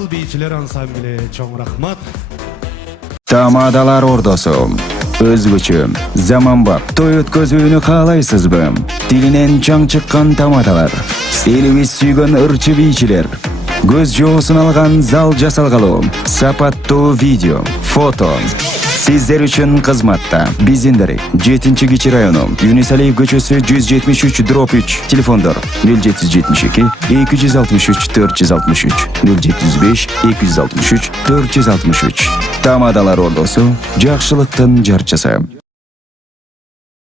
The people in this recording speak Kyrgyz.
Зал бийчилер ансамблі чоң рахмат. Тамадаlar ordosu. Özgüçü, zamanbap, toy ötközүүnü kaalayсызбы? Тилинен чаң чыккан тамадалар. Элибиз сүйгөн ырчы бийчилер. Көз жоосун алган зал жасалгалуу. Сапаттуу видео, фото. Сиздер үчүн кызматта. Биздин 7-Кичи району, Юнисалиев көчөсү 173/3, телефондор 0772 263 463, 075 263 463. Тамадалар ордосу, жакшылыктын жарчысы.